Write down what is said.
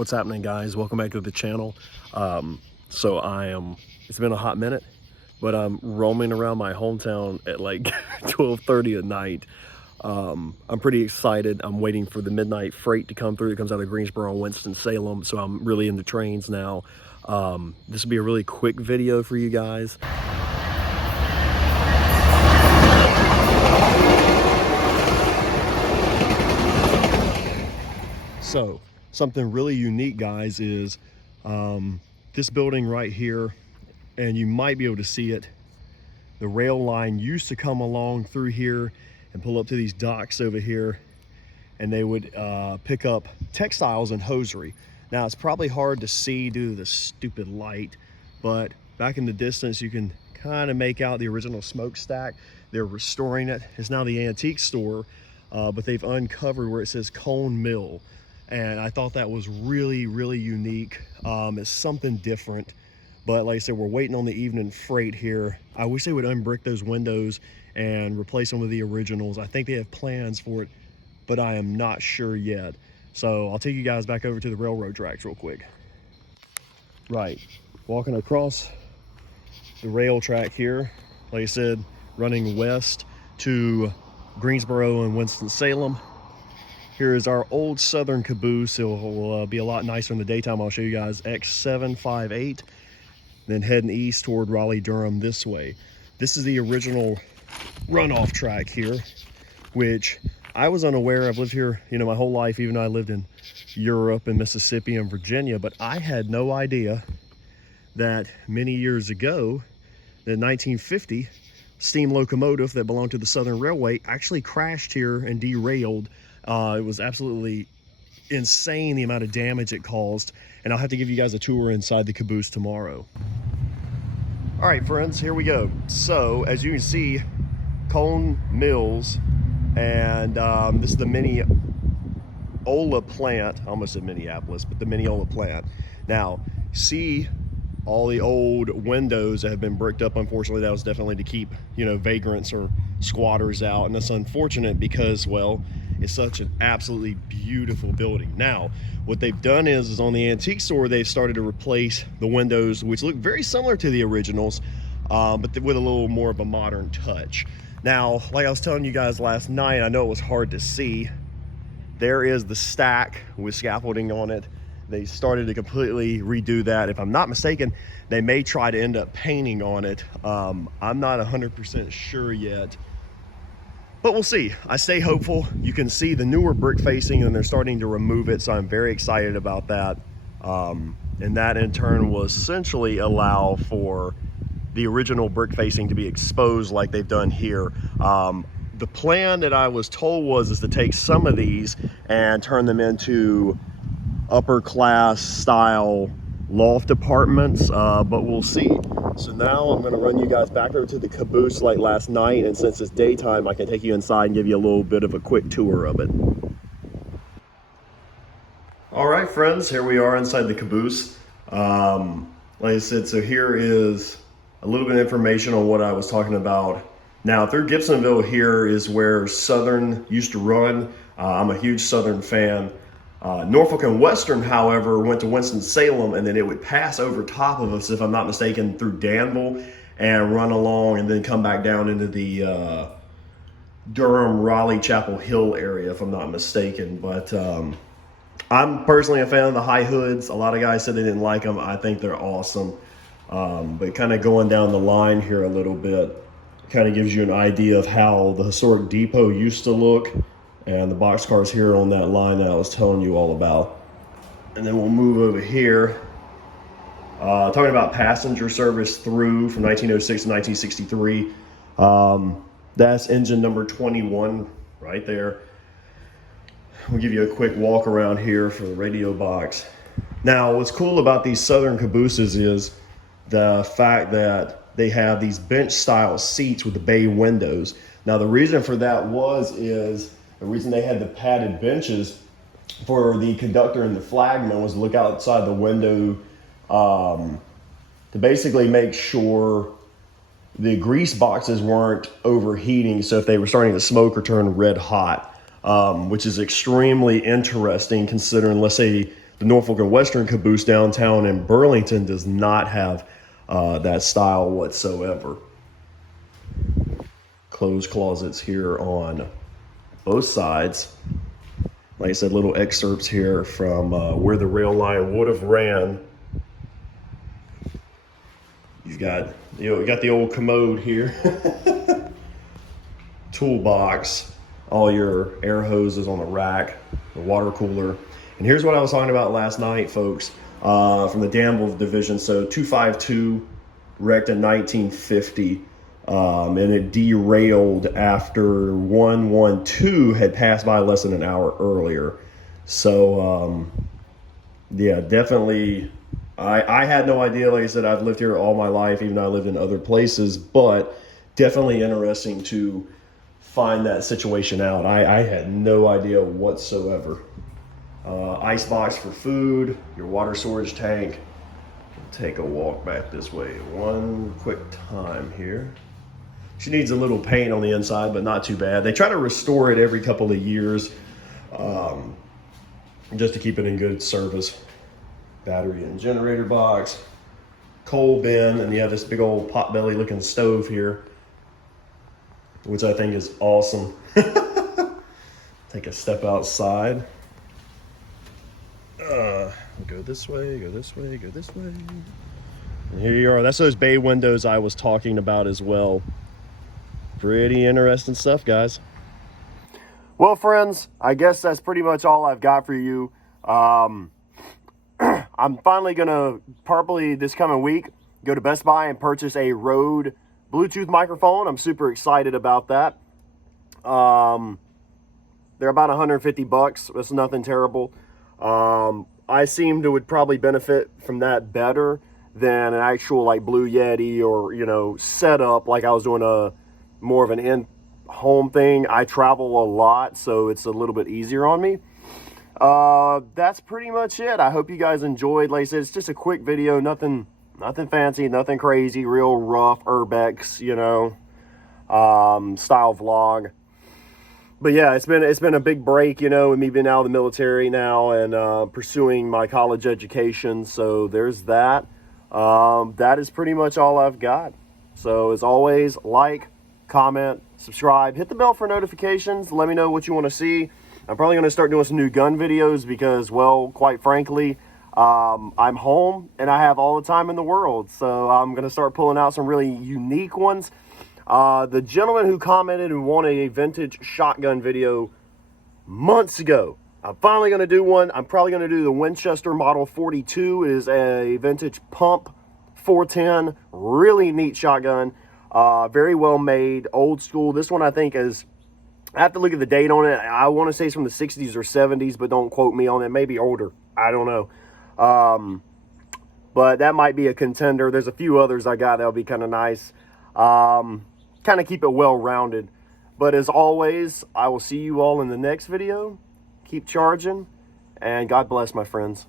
What's happening, guys? Welcome back to the channel. It's been a hot minute, but I'm roaming around my hometown at like 12:30 at night. I'm pretty excited. I'm waiting for the midnight freight to come through. It comes out of Greensboro and Winston-Salem, so I'm really into trains now. This will be a really quick video for you guys. So, something really unique, guys, is this building right here, and you might be able to see it. The rail line used to come along through here and pull up to these docks over here, and they would pick up textiles and hosiery. Now, it's probably hard to see due to the stupid light, but back in the distance, you can kind of make out the original smokestack. They're restoring it. It's now the antique store, but they've uncovered where it says Cone Mill. And I thought that was really, really unique. It's something different. But like I said, we're waiting on the evening freight here. I wish they would unbrick those windows and replace them with the originals. I think they have plans for it, but I am not sure yet. So I'll take you guys back over to the railroad tracks real quick. Right, walking across the rail track here, like I said, running west to Greensboro and Winston-Salem. Here is our old Southern caboose. It will be a lot nicer in the daytime. I'll show you guys X758, then heading east toward Raleigh-Durham this way. This is the original runoff track here, which I was unaware. I've lived here, my whole life, even though I lived in Europe and Mississippi and Virginia, but I had no idea that many years ago, the 1950 steam locomotive that belonged to the Southern Railway actually crashed here and derailed. It was absolutely insane the amount of damage it caused, and I'll have to give you guys a tour inside the caboose tomorrow. All right, friends, here we go. So as you can see, Cone Mills, and this is the Mineola plant. I almost said Minneapolis, but the Mineola plant. Now, see all the old windows that have been bricked up. Unfortunately, that was definitely to keep, vagrants or squatters out, and that's unfortunate because, well, it's such an absolutely beautiful building. Now, what they've done is on the antique store, they've started to replace the windows, which look very similar to the originals, but with a little more of a modern touch. Now, like I was telling you guys last night, I know it was hard to see. There is the stack with scaffolding on it. They started to completely redo that. If I'm not mistaken, they may try to end up painting on it. I'm not 100% sure yet, but we'll see. I stay hopeful. You can see the newer brick facing, and they're starting to remove it, so I'm very excited about that. And that in turn will essentially allow for the original brick facing to be exposed like they've done here. The plan that I was told was to take some of these and turn them into upper class style loft apartments, but we'll see. So now I'm going to run you guys back over to the caboose like last night, and since it's daytime, I can take you inside and give you a little bit of a quick tour of it. All right, friends, here we are inside the caboose. Like I said, so here is a little bit of information on what I was talking about. Now, through Gibsonville here is where Southern used to run. I'm a huge Southern fan. Norfolk and Western, however, went to Winston-Salem, and then it would pass over top of us, if I'm not mistaken, through Danville and run along and then come back down into the Durham, Raleigh, Chapel Hill area, if I'm not mistaken. But I'm personally a fan of the high hoods. A lot of guys said they didn't like them. I think they're awesome. But kind of going down the line here a little bit kind of gives you an idea of how the historic depot used to look, and the boxcars here on that line that I was telling you all about. And then we'll move over here. Talking about passenger service through from 1906 to 1963. That's engine number 21 right there. We'll give you a quick walk around here for the radio box. Now, what's cool about these Southern cabooses is the fact that they have these bench style seats with the bay windows. Now, the reason for that is the reason they had the padded benches for the conductor and the flagman was to look outside the window to basically make sure the grease boxes weren't overheating. So if they were starting to smoke or turn red hot, which is extremely interesting considering, let's say, the Norfolk and Western caboose downtown in Burlington does not have that style whatsoever. Closed closets here on both sides. Like I said, little excerpts here from where the rail line would have ran. You got the old commode here, toolbox, all your air hoses on the rack, the water cooler. And here's what I was talking about last night, folks, from the Danville division. So 252 wrecked in 1950. And it derailed after 112 had passed by less than an hour earlier. So, yeah, definitely. I had no idea. Like I said, I've lived here all my life, even though I lived in other places, but definitely interesting to find that situation out. I had no idea whatsoever. Ice box for food, your water storage tank. Take a walk back this way one quick time here. She needs a little paint on the inside, but not too bad. They try to restore it every couple of years just to keep it in good service. Battery and generator box, coal bin, and you have this big old potbelly looking stove here, which I think is awesome. Take a step outside. Go this way, go this way, go this way. And here you are. That's those bay windows I was talking about as well. Pretty interesting stuff, guys. Well, friends, I guess that's pretty much all I've got for you. I'm finally going to, probably this coming week, go to Best Buy and purchase a Rode Bluetooth microphone. I'm super excited about that. They're about 150 bucks. That's nothing terrible. I seem to would probably benefit from that better than an actual like Blue Yeti or, you know, setup like I was doing a more of an in-home thing. I travel a lot, so it's a little bit easier on me. That's pretty much it. I hope you guys enjoyed. Like I said, it's just a quick video, nothing fancy, nothing crazy, real rough urbex, you know, style vlog. But yeah, it's been a big break, you know, with me being out of the military now and pursuing my college education. So there's that. That is pretty much all I've got. So as always, like, comment, subscribe, hit the bell for notifications. Let me know what you want to see. I'm probably going to start doing some new gun videos because, well, quite frankly, I'm home and I have all the time in the world. So I'm going to start pulling out some really unique ones. The gentleman who commented and wanted a vintage shotgun video months ago, I'm finally going to do one. I'm probably going to do the Winchester Model 42. It is a vintage pump 410, really neat shotgun. Very well made, old school. This one I think is, I have to look at the date on it. I want to say it's from the 60s or 70s, but don't quote me on it. Maybe older. I don't know. But that might be a contender. There's a few others I got that'll be kind of nice. Kind of keep it well-rounded. But as always, I will see you all in the next video. Keep charging, and God bless, my friends.